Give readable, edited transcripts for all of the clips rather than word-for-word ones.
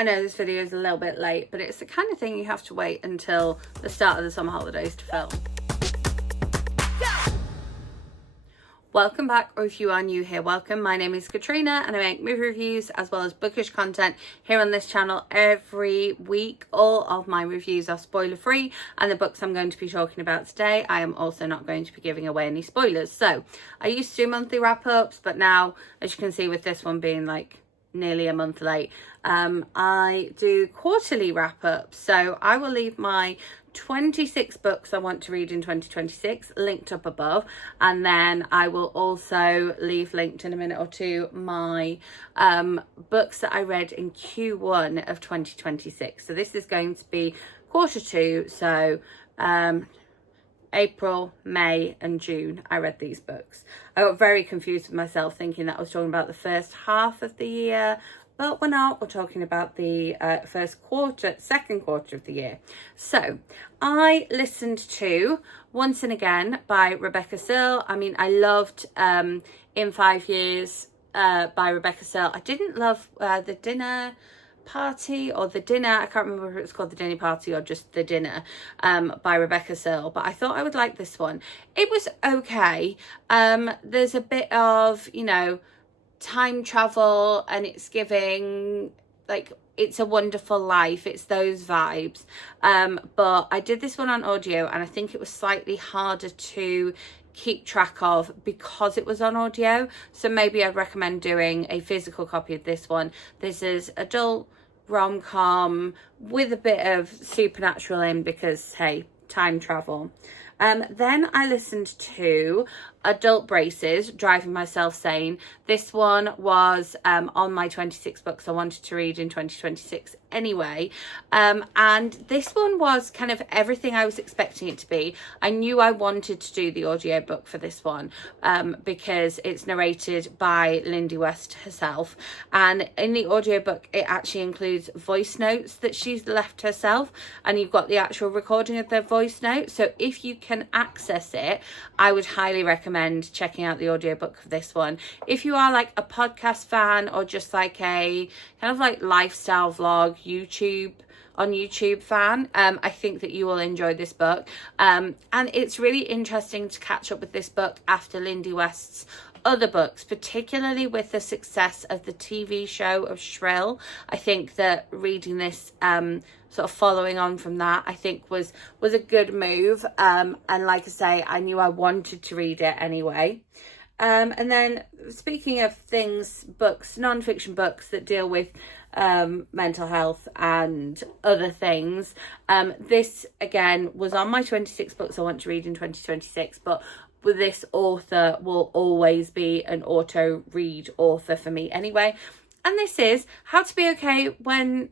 I know this video is a little bit late, but it's the kind of thing you have to wait until the start of the summer holidays to film. Welcome back, or if you are new here, welcome. My name is Katrina and I make movie reviews as well as bookish content here on this channel every week. All of my reviews are spoiler free, and the books I'm going to be talking about today, I am also not going to be giving away any spoilers. So I used to do monthly wrap-ups, but now, as you can see with this one being like nearly a month late, I do quarterly wrap-ups. So I will leave my 26 books I want to read in 2026 linked up above, and then I will also leave linked in a minute or two my books that I read in Q1 of 2026. So this is going to be quarter two, so April, May and June I read these books. I got very confused with myself thinking that I was talking about the first half of the year, but we're not. We're talking about the second quarter of the year. So I listened to Once and Again by Rebecca Searle. I mean, I loved In 5 Years by Rebecca Searle. I didn't love The Dinner Party or The Dinner. I can't remember if it was called The Dinner Party or just The Dinner by Rebecca Searle, but I thought I would like this one. It was okay. There's a bit of, time travel, and it's giving like It's a Wonderful Life, it's those vibes, but I did this one on audio and I think it was slightly harder to keep track of because it was on audio, so maybe I'd recommend doing a physical copy of this one. This is adult rom-com with a bit of supernatural in because, hey, time travel. Then I listened to Adult Braces, Driving Myself Sane. This one was on my 26 books I wanted to read in 2026 anyway. And this one was kind of everything I was expecting it to be. I knew I wanted to do the audiobook for this one because it's narrated by Lindy West herself. And in the audiobook, it actually includes voice notes that she's left herself. And you've got the actual recording of their voice notes. So if you can access it, I would highly recommend checking out the audiobook of this one. If you are like a podcast fan or just like a kind of like lifestyle vlog YouTube fan, I think that you will enjoy this book. And it's really interesting to catch up with this book after Lindy West's other books, particularly with the success of the TV show of Shrill. I think that reading this sort of following on from that, I think was a good move, and like I say, I knew I wanted to read it anyway. And then speaking of things, books, non-fiction books that deal with mental health and other things, this again was on my 26 books I want to read in 2026, but this author will always be an auto read author for me anyway. And this is How to Be Okay When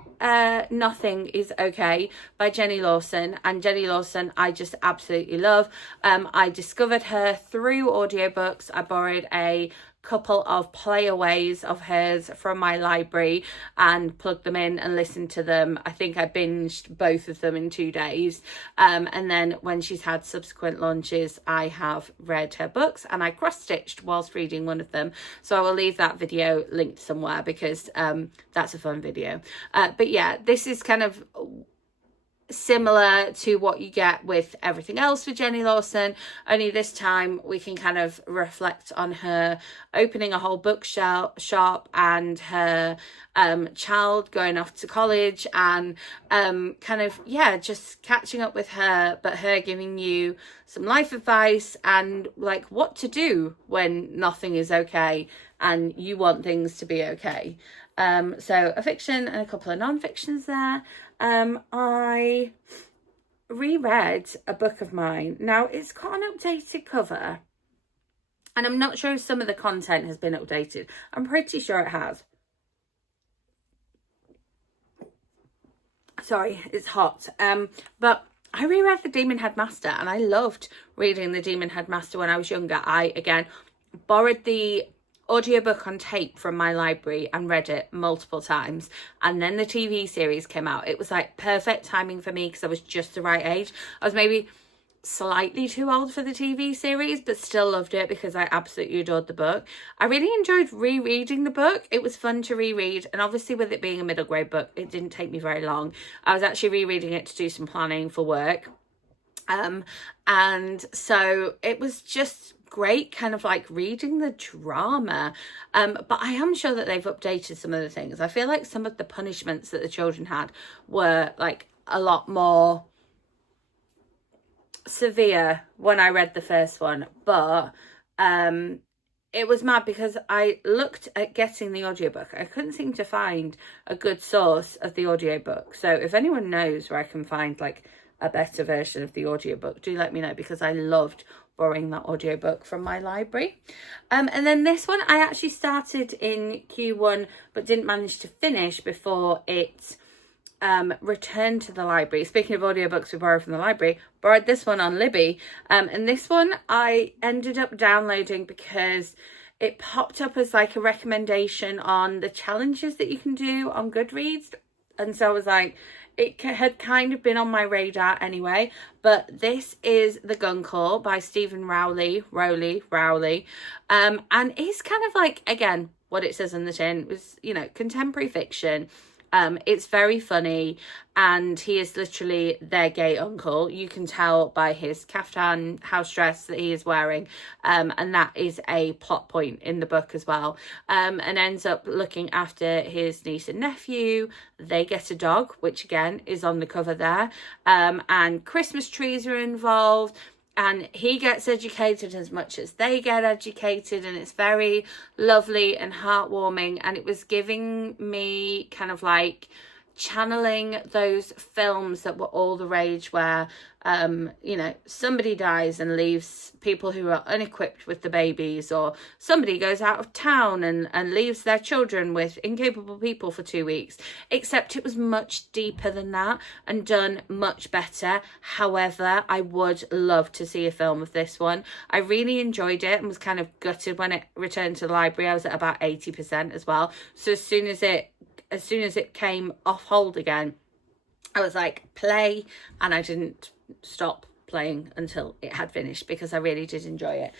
Nothing Is Okay by Jenny Lawson. And Jenny Lawson, I just absolutely love. I discovered her through audiobooks. I borrowed a couple of playaways of hers from my library and plugged them in and listened to them. I think I binged both of them in 2 days. And then when she's had subsequent launches, I have read her books and I cross-stitched whilst reading one of them. So I will leave that video linked somewhere because that's a fun video. But yeah, this is kind of similar to what you get with everything else with Jenny Lawson, only this time we can kind of reflect on her opening a whole bookshop and her child going off to college, and kind of, yeah, just catching up with her, but her giving you some life advice and like what to do when nothing is okay and you want things to be okay. So a fiction and a couple of non-fictions there. I reread a book of mine. Now, it's got an updated cover, and I'm not sure if some of the content has been updated. I'm pretty sure it has. Sorry, it's hot. But I reread The Demon Headmaster, and I loved reading The Demon Headmaster when I was younger. I, again, borrowed the audiobook on tape from my library and read it multiple times, and then the TV series came out. It was like perfect timing for me because I was just the right age. I was maybe slightly too old for the TV series, but still loved it because I absolutely adored the book. I really enjoyed rereading the book. It was fun to reread, and obviously with it being a middle grade book, it didn't take me very long. I was actually rereading it to do some planning for work. And so it was just great kind of like reading the drama, but I am sure that they've updated some of the things. I feel like some of the punishments that the children had were like a lot more severe when I read the first one, but it was mad because I looked at getting the audiobook. I couldn't seem to find a good source of the audiobook. So if anyone knows where I can find like a better version of the audiobook, do let me know, because I loved borrowing that audiobook from my library. And then this one I actually started in Q1 but didn't manage to finish before it returned to the library. Speaking of audiobooks we borrow from the library, borrowed this one on Libby, and this one I ended up downloading because it popped up as like a recommendation on the challenges that you can do on Goodreads, and so I was like, it had kind of been on my radar anyway. But this is The Gun Call by Stephen Rowley, and it's kind of like, again, what it says on the tin was, you know, contemporary fiction. It's very funny, and he is literally their gay uncle. You can tell by his caftan house dress that he is wearing, and that is a plot point in the book as well, and ends up looking after his niece and nephew. They get a dog, which again is on the cover there, and Christmas trees are involved. And he gets educated as much as they get educated, and it's very lovely and heartwarming. And it was giving me kind of like channeling those films that were all the rage where, you know, somebody dies and leaves people who are unequipped with the babies, or somebody goes out of town and leaves their children with incapable people for 2 weeks. Except it was much deeper than that and done much better. However, I would love to see a film of this one. I really enjoyed it and was kind of gutted when it returned to the library. I was at about 80% as well. So as soon as it came off hold again, I was like, play, and I didn't stop playing until it had finished because I really did enjoy it.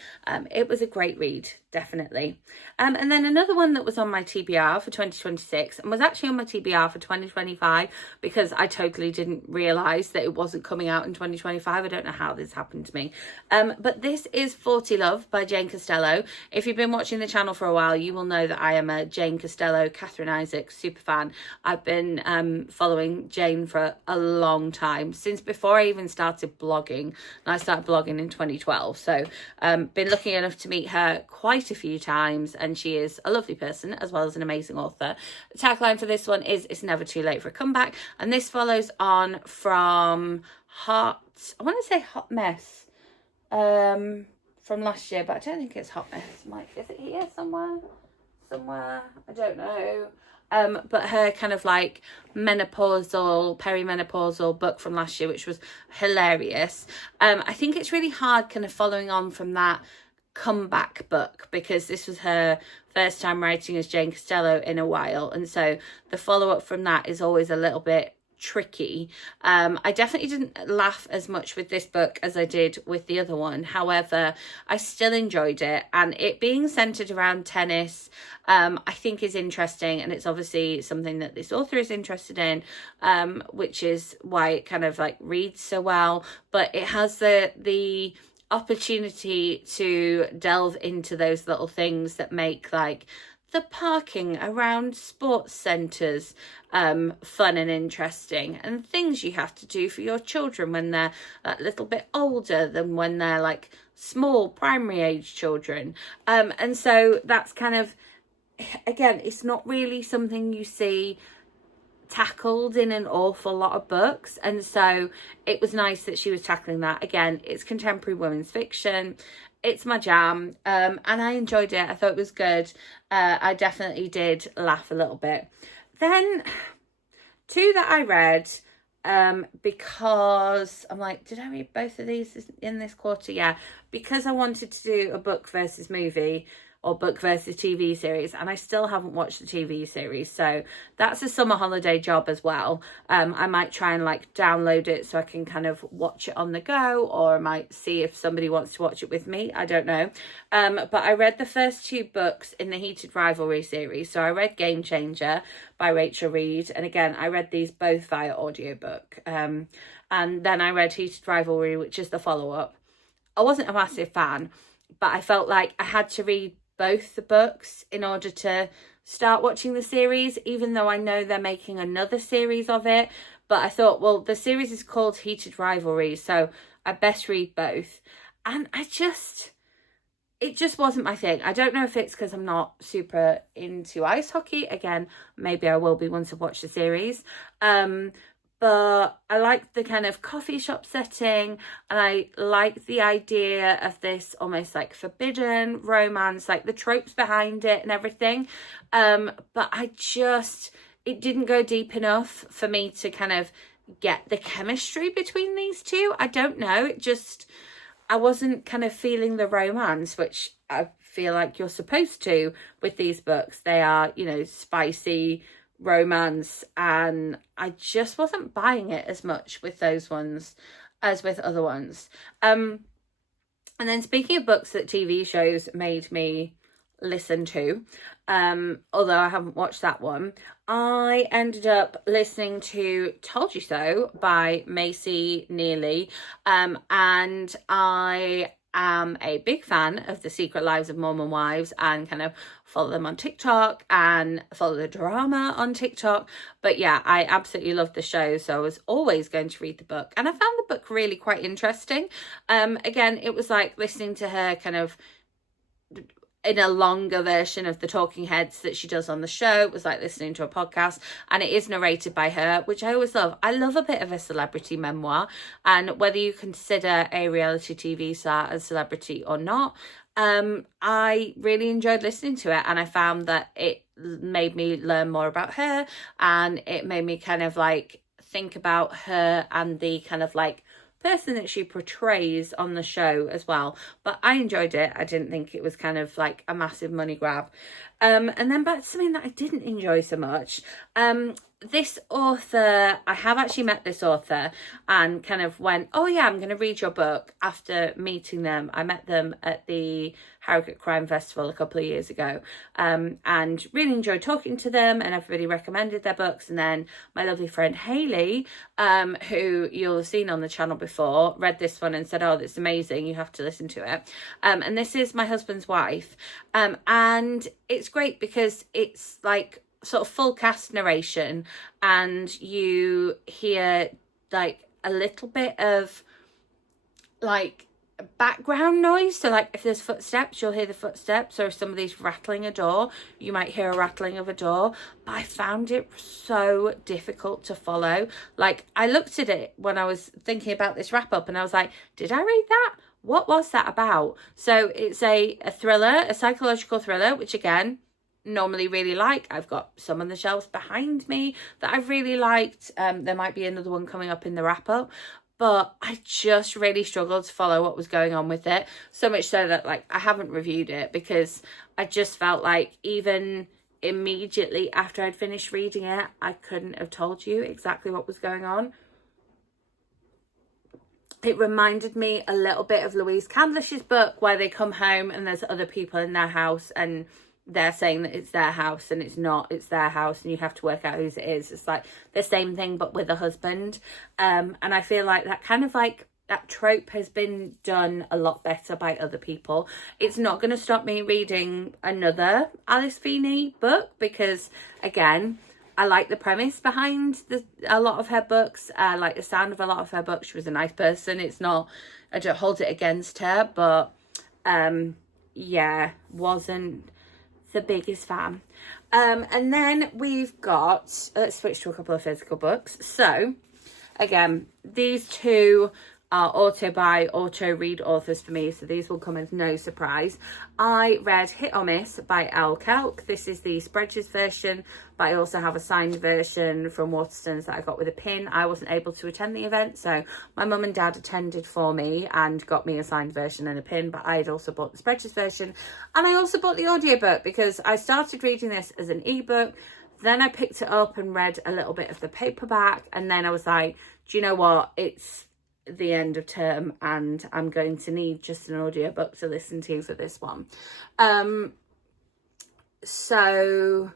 It was a great read, definitely. And then another one that was on my TBR for 2026 and was actually on my TBR for 2025 because I totally didn't realise that it wasn't coming out in 2025. I don't know how this happened to me. But this is 40 Love by Jane Costello. If you've been watching the channel for a while, you will know that I am a Jane Costello, Catherine Isaacs super fan. I've been following Jane for a long time, since before I even started blogging. And I started blogging in 2012. So been lucky enough to meet her quite a few times, and she is a lovely person as well as an amazing author. The tagline for this one is "It's never too late for a comeback," and this follows on from Hot Mess from last year, but I don't think it's Hot Mess. Is it here somewhere? I don't know. But her kind of like perimenopausal book from last year, which was hilarious. I think it's really hard kind of following on from that comeback book because this was her first time writing as Jane Costello in a while, and so the follow-up from that is always a little bit tricky. I definitely didn't laugh as much with this book as I did with the other one. However, I still enjoyed it, and it being centered around tennis, I think is interesting, and it's obviously something that this author is interested in, which is why it kind of like reads so well. But it has the opportunity to delve into those little things that make like the parking around sports centres fun and interesting, and things you have to do for your children when they're a little bit older than when they're like small primary age children. And so that's kind of, again, it's not really something you see tackled in an awful lot of books, and so it was nice that she was tackling that. Again, it's contemporary women's fiction, it's my jam, and I enjoyed it. I thought it was good. I definitely did laugh a little bit. Then two that I read because I'm like, did I read both of these in this quarter? Yeah, because I wanted to do a book versus movie, or book versus TV series, and I still haven't watched the TV series, so that's a summer holiday job as well. I might try and like download it so I can kind of watch it on the go, or I might see if somebody wants to watch it with me, I don't know. But I read the first 2 books in the Heated Rivalry series. So I read Game Changer by Rachel Reed, and again I read these both via audiobook, and then I read Heated Rivalry, which is the follow-up. I wasn't a massive fan, but I felt like I had to read both the books in order to start watching the series, even though I know they're making another series of it. But I thought, well, the series is called Heated Rivalry, so I best read both. And it just wasn't my thing. I don't know if it's because I'm not super into ice hockey. Again, maybe I will be once I've watched the series. But I like the kind of coffee shop setting, and I like the idea of this almost like forbidden romance, like the tropes behind it and everything. But it didn't go deep enough for me to kind of get the chemistry between these two. I don't know. I wasn't kind of feeling the romance, which I feel like you're supposed to with these books. They are, spicy romance, and I just wasn't buying it as much with those ones as with other ones. And then speaking of books that TV shows made me listen to, although I haven't watched that one, I ended up listening to Told You So by Macy Neely, and I am a big fan of The Secret Lives of Mormon Wives and kind of follow them on TikTok and follow the drama on TikTok. But yeah, I absolutely love the show, so I was always going to read the book, and I found the book really quite interesting. Again, it was like listening to her kind of in a longer version of the talking heads that she does on the show. It was like listening to a podcast, and it is narrated by her, which I always love. I love a bit of a celebrity memoir, and whether you consider a reality TV star a celebrity or not, I really enjoyed listening to it, and I found that it made me learn more about her, and it made me kind of like think about her and the kind of like person that she portrays on the show as well. But I enjoyed it. I didn't think it was kind of like a massive money grab. And then back to something that I didn't enjoy so much. This author, I have actually met this author and kind of went, oh yeah, I'm going to read your book after meeting them. I met them at the Harrogate Crime Festival a couple of years ago, and really enjoyed talking to them, and everybody recommended their books. And then my lovely friend Hayley, who you'll have seen on the channel before, read this one and said, oh, that's amazing, you have to listen to it. And this is My Husband's Wife, and it's great because it's like sort of full cast narration, and you hear like a little bit of like background noise. So like if there's footsteps, you'll hear the footsteps, or if somebody's rattling a door, you might hear a rattling of a door. But I found it so difficult to follow. Like I looked at it when I was thinking about this wrap up, and I was like, did I read that? What was that about? So it's a thriller, a psychological thriller, which again, normally really like. I've got some on the shelves behind me that I've really liked. There might be another one coming up in the wrap up, but I just really struggled to follow what was going on with it, so much so that like I haven't reviewed it, because I just felt like even immediately after I'd finished reading it, I couldn't have told you exactly what was going on. It reminded me a little bit of Louise Candlish's book, where they come home and there's other people in their house, and they're saying that it's their house, and it's not, it's their house, and you have to work out whose it is. It's like the same thing but with a husband, and I feel like that kind of like that trope has been done a lot better by other people. It's not going to stop me reading another Alice Feeney book, because again, I like the premise behind a lot of her books. I like the sound of a lot of her books. She was a nice person. It's not, I don't hold it against her, but yeah, wasn't the biggest fan. And then we've got, let's switch to a couple of physical books. So again, these two are auto buy, auto read authors for me, so these will come as no surprise. I read Hit or Miss by Elle Kelk. This is the Spreadshirt version, but I also have a signed version from Waterstones that I got with a pin. I wasn't able to attend the event, so my mum and dad attended for me and got me a signed version and a pin, but I had also bought the Spreadshirt version, and I also bought the audiobook because I started reading this as an ebook. Then I picked it up and read a little bit of the paperback, and then I was like, do you know what? It's the end of term and I'm going to need just an audiobook to listen to for this one. So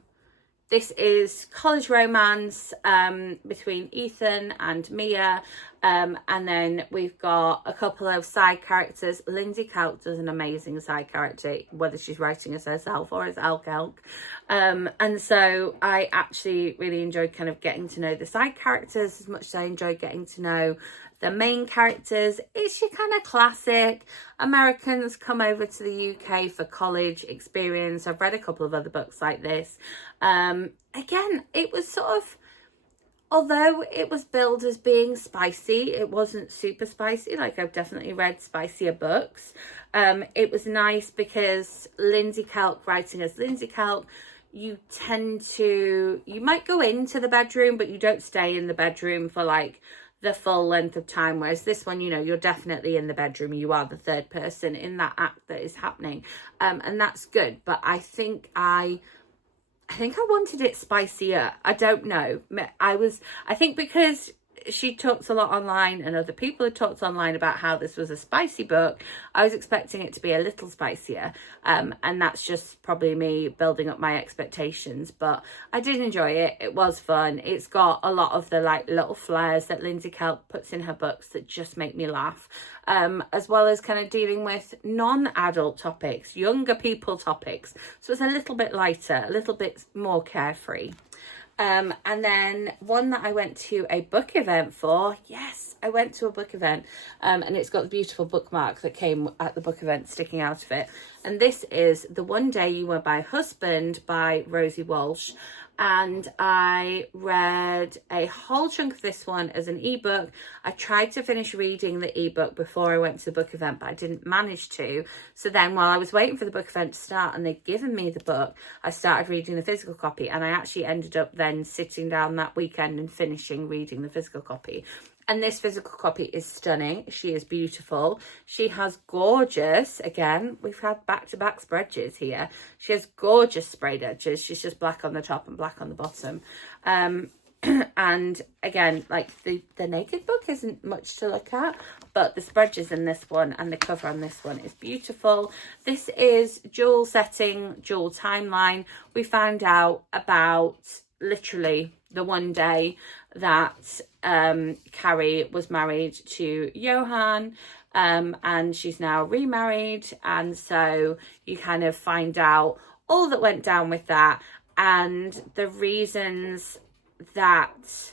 this is college romance between Ethan and Mia, and then we've got a couple of side characters. Lindsay Kelk does an amazing side character, whether she's writing as herself or as Elle Kelk. And so I actually really enjoyed kind of getting to know the side characters as much as I enjoyed getting to know the main characters. It's your kind of classic Americans come over to the UK for college experience. I've read a couple of other books like this. Again, it was sort of, although it was billed as being spicy, it wasn't super spicy. Like, I've definitely read spicier books. It was nice because Lindsay Kelk, writing as Lindsay Kelk, you might go into the bedroom, but you don't stay in the bedroom for like the full length of time, whereas this one, you know, you're definitely in the bedroom. You are the third person in that act that is happening, and that's good. But I think I wanted it spicier. I don't know. I think because she talks a lot online and other people have talked online about how this was a spicy book, I was expecting it to be a little spicier, and that's just probably me building up my expectations. But I did enjoy it. It was fun. It's got a lot of the like little flares that Lindsay Kelk puts in her books that just make me laugh, as well as kind of dealing with non-adult topics, younger people topics, so it's a little bit lighter, a little bit more carefree. And then one that I went to a book event for. Yes, I went to a book event, and it's got the beautiful bookmark that came at the book event sticking out of it. And this is The One Day You Were My Husband by Rosie Walsh. And I read a whole chunk of this one as an ebook. I tried to finish reading the ebook before I went to the book event, but I didn't manage to. So then while I was waiting for the book event to start and they'd given me the book, I started reading the physical copy, and I actually ended up then sitting down that weekend and finishing reading the physical copy. And this physical copy is stunning. She is beautiful. She has gorgeous, again, we've had back-to-back spreadsheets here. She has gorgeous sprayed edges. She's just black on the top and black on the bottom. And again, like the naked book isn't much to look at, but the spreadsheets in this one and the cover on this one is beautiful. This is dual setting, dual timeline. We found out about literally the one day that Carrie was married to Johan, and she's now remarried, and so you kind of find out all that went down with that and the reasons that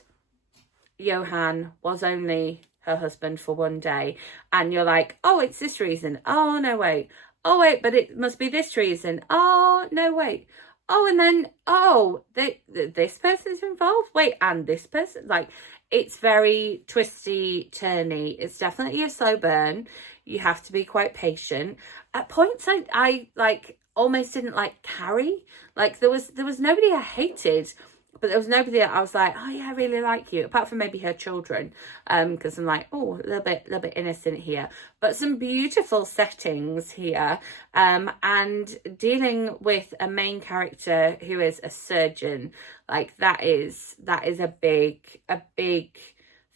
Johan was only her husband for one day. And you're like, oh, it's this reason. Oh, no, wait. Oh, wait, but it must be this reason. Oh, no, wait. Oh, and then, oh, this person's involved. Wait, and this person. Like, it's very twisty, turny. It's definitely a slow burn. You have to be quite patient. At points, I like almost didn't like Carrie. Like, there was nobody I hated, but there was nobody that I was like, oh yeah, I really like you, apart from maybe her children, because I'm like, oh, a little bit innocent here, but some beautiful settings here, and dealing with a main character who is a surgeon. Like, that is a big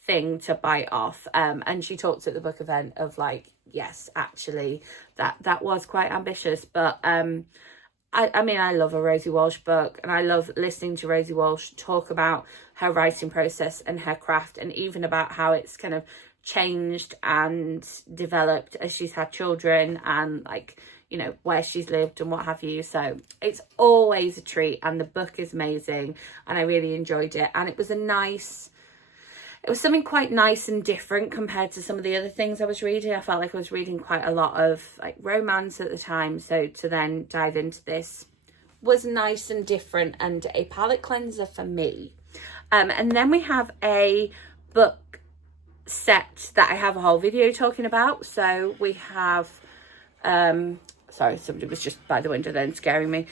thing to bite off. And she talked at the book event of like, yes, actually that was quite ambitious, but I mean, I love a Rosie Walsh book, and I love listening to Rosie Walsh talk about her writing process and her craft, and even about how it's kind of changed and developed as she's had children, and like, you know, where she's lived and what have you. So it's always a treat, and the book is amazing, and I really enjoyed it. And it was something quite nice and different compared to some of the other things I was reading. I felt like I was reading quite a lot of like romance at the time, so to then dive into this was nice and different and a palate cleanser for me. And then we have a book set that I have a whole video talking about. So we have, sorry, somebody was just by the window then scaring me.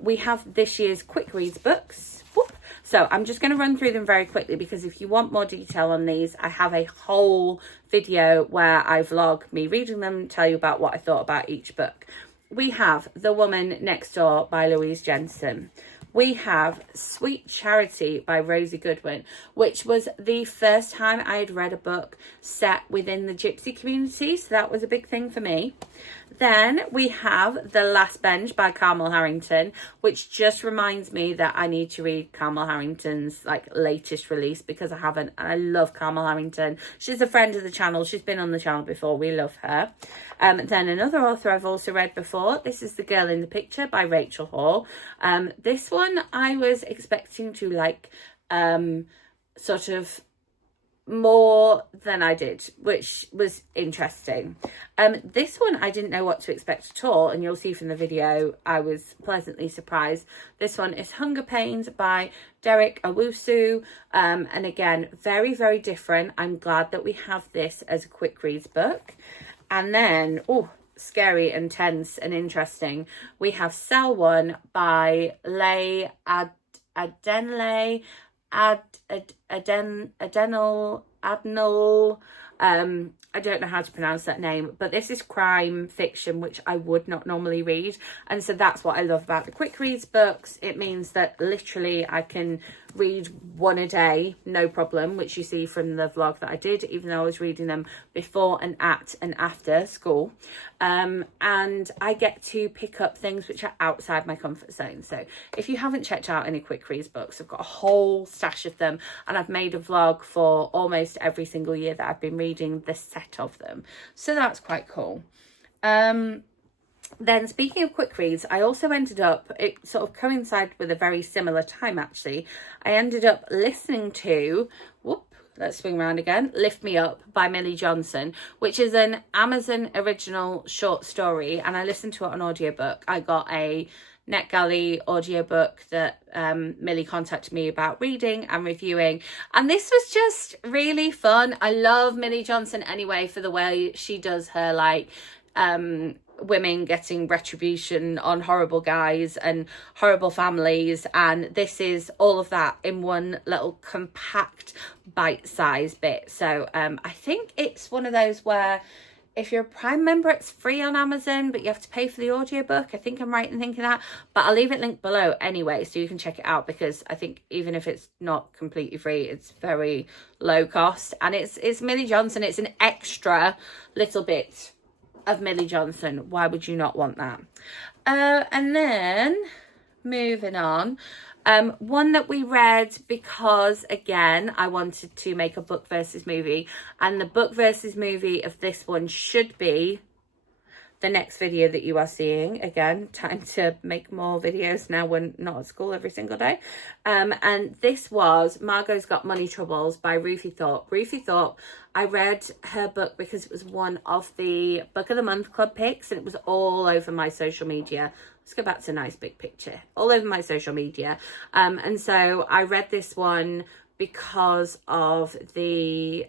We have this year's Quick Reads books. Whoop. So I'm just going to run through them very quickly, because if you want more detail on these, I have a whole video where I vlog me reading them, tell you about what I thought about each book. We have The Woman Next Door by Louise Jensen. We have Sweet Charity by Rosie Goodwin, which was the first time I had read a book set within the gypsy community, so that was a big thing for me. Then we have The Last Bench by Carmel Harrington, which just reminds me that I need to read Carmel Harrington's latest release, because I haven't. I love Carmel Harrington. She's a friend of the channel. She's been on the channel before. We love her. Then another author I've also read before. This is The Girl in the Picture by Rachel Hall. This one I was expecting to like sort of more than I did, which was interesting. This one I didn't know what to expect at all, and you'll see from the video I was pleasantly surprised. This one is Hunger Pains by Derek Owusu, and again, very, very different. I'm glad that we have this as a quick reads book. And then, scary and tense and interesting, we have Cell One by Leigh Adenle Adenal. I don't know how to pronounce that name, but this is crime fiction, which I would not normally read. And so that's what I love about the quick reads books. It means that literally I can read one a day, no problem, which you see from the vlog that I did, even though I was reading them before and at and after school. And I get to pick up things which are outside my comfort zone. So if you haven't checked out any quick reads books, I've got a whole stash of them, and I've made a vlog for almost every single year that I've been reading the set of them. So that's quite cool. Then speaking of quick reads, I also ended up, it sort of coincided with a very similar time actually, I ended up listening to, let's swing around again, Lift Me Up by Millie Johnson, which is an Amazon original short story, and I listened to it on audiobook. I got a NetGalley audiobook that Millie contacted me about reading and reviewing, and this was just really fun. I love Millie Johnson anyway for the way she does her women getting retribution on horrible guys and horrible families, and this is all of that in one little compact bite-sized bit. So I think it's one of those where if you're a Prime member, it's free on Amazon, but you have to pay for the audiobook. I think I'm right in thinking that, but I'll leave it linked below anyway, so you can check it out, because I think even if it's not completely free, it's very low cost, and it's Millie Johnson. It's an extra little bit of Millie Johnson. Why would you not want that? And then moving on, one that we read because again I wanted to make a book versus movie, and the book versus movie of this one should be the next video that you are seeing. Again, time to make more videos now when not at school every single day. And this was Margot's Got Money Troubles by Ruthie Thorpe. Ruthie Thorpe, I read her book because it was one of the Book of the Month Club picks, and it was all over my social media. Let's go back to a nice big picture. All over my social media. And so I read this one because of the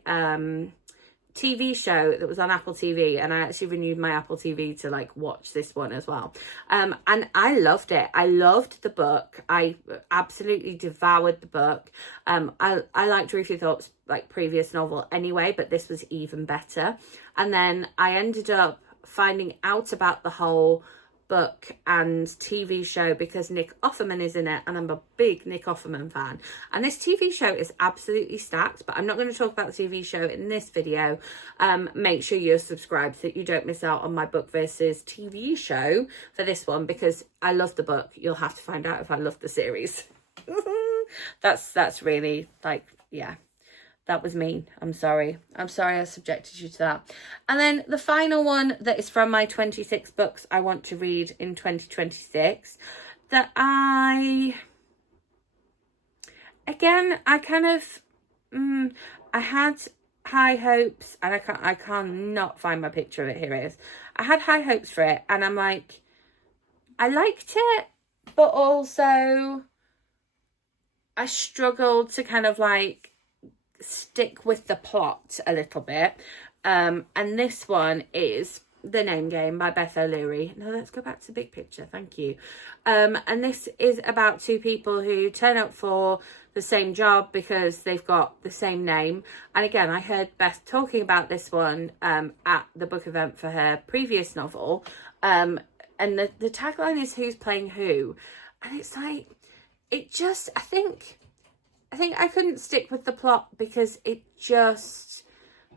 TV show that was on Apple TV, and I actually renewed my Apple TV to watch this one as well. And I loved it. I loved the book. I absolutely devoured the book. I liked Ruthie Thorpe's previous novel anyway, but this was even better. And then I ended up finding out about the whole book and TV show because Nick Offerman is in it, and I'm a big Nick Offerman fan, and this TV show is absolutely stacked. But I'm not going to talk about the TV show in this video. Make sure you're subscribed so that you don't miss out on my book versus TV show for this one, because I love the book. You'll have to find out if I love the series. that's really yeah, that was mean. I'm sorry I subjected you to that. And then the final one that is from my 26 books I want to read in 2026, that I kind of I had high hopes, and I cannot find my picture of it. Here it is. I had high hopes for it, and I'm like, I liked it, but also I struggled to kind of stick with the plot a little bit. And this one is The Name Game by Beth O'Leary. Now let's go back to the big picture. Thank you. And this is about two people who turn up for the same job because they've got the same name. And again, I heard Beth talking about this one at the book event for her previous novel. And the tagline is "Who's playing who?" And it's like, it just, I think I couldn't stick with the plot because it just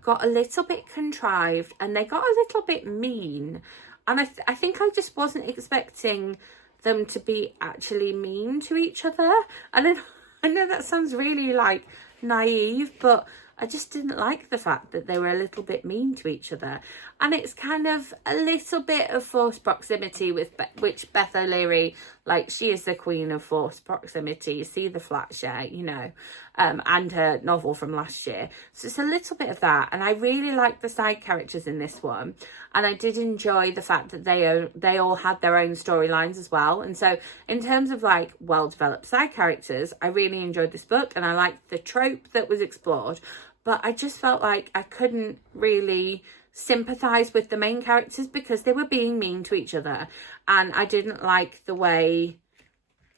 got a little bit contrived and they got a little bit mean. And I think I just wasn't expecting them to be actually mean to each other. And then, I know that sounds really like naive, but I just didn't like the fact that they were a little bit mean to each other. And it's kind of a little bit of forced proximity with which Beth O'Leary, like, she is the queen of forced proximity. You see the flat share, you know, and her novel from last year. So it's a little bit of that. And I really liked the side characters in this one. And I did enjoy the fact that they all had their own storylines as well. And so in terms of like well-developed side characters, I really enjoyed this book and I liked the trope that was explored. But I just felt like I couldn't really sympathise with the main characters because they were being mean to each other. And I didn't like the way,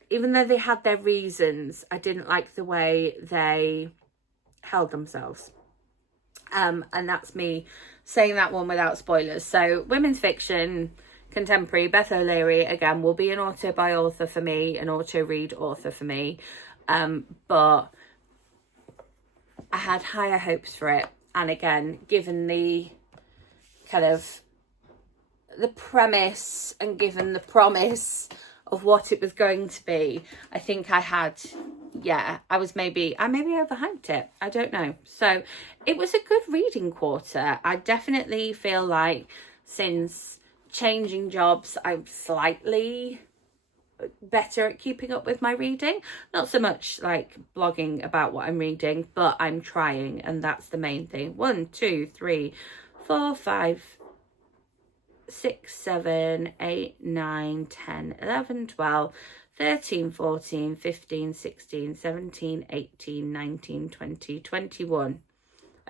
even though they had their reasons, I didn't like the way they held themselves. And that's me saying that one without spoilers. So women's fiction, contemporary, Beth O'Leary, again, will be an author by author for me, an auto read author for me. But I had higher hopes for it. And again, given the kind of the premise and given the promise of what it was going to be, I think I had, I maybe overhyped it. I don't know. So it was a good reading quarter. I definitely feel like since changing jobs, I'm slightly better at keeping up with my reading. Not so much like blogging about what I'm reading, but I'm trying, and that's the main thing. 1, 2, 3, 4, 5, 6, 7, 8, 9, 10, 11, 12, 13, 14, 15, 16, 17, 18, 19, 20, 21.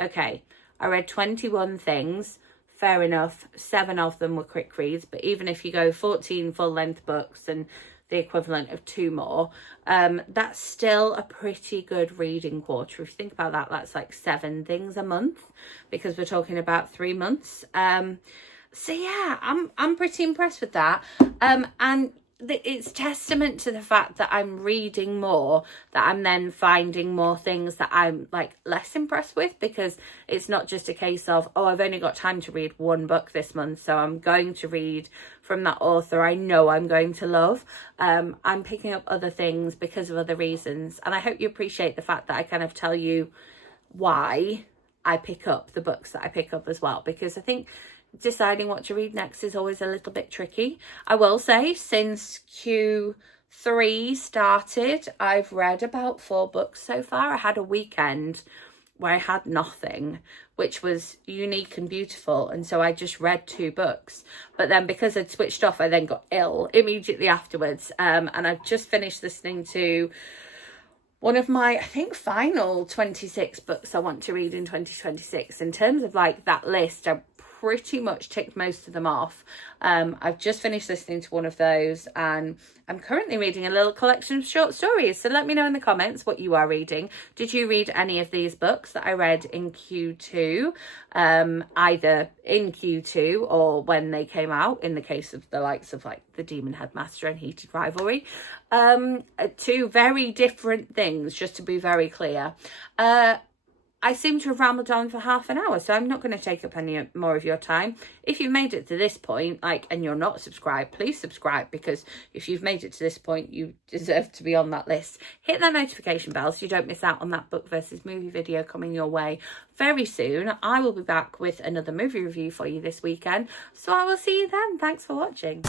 Okay, I read 21 things. Fair enough. 7 of them were quick reads, but even if you go 14 full-length books and the equivalent of 2 more, that's still a pretty good reading quarter. If you think about that, that's like 7 things a month because we're talking about 3 months. So yeah, I'm pretty impressed with that. And it's testament to the fact that I'm reading more, that I'm then finding more things that I'm like less impressed with, because it's not just a case of, oh, I've only got time to read 1 book this month, so I'm going to read from that author I know I'm going to love. I'm picking up other things because of other reasons, and I hope you appreciate the fact that I kind of tell you why I pick up the books that I pick up as well, because I think deciding what to read next is always a little bit tricky. I will say, since Q3 started, I've read about 4 books so far. I had a weekend where I had nothing, which was unique and beautiful, and so I just read 2 books. But then because I'd switched off, I then got ill immediately afterwards, and I've just finished listening to one of my, I think, final 26 books I want to read in 2026. In terms of like that list, I pretty much ticked most of them off. I've just finished listening to one of those, and I'm currently reading a little collection of short stories. So let me know in the comments what you are reading. Did you read any of these books that I read in Q2, either in Q2 or when they came out, in the case of the likes of like The Demon Headmaster and Heated Rivalry? 2 very different things, just to be very clear. I seem to have rambled on for half an hour, so I'm not going to take up any more of your time. If you've made it to this point, and you're not subscribed, please subscribe, because if you've made it to this point, you deserve to be on that list. Hit that notification bell so you don't miss out on that book versus movie video coming your way very soon. I will be back with another movie review for you this weekend, so I will see you then. Thanks for watching.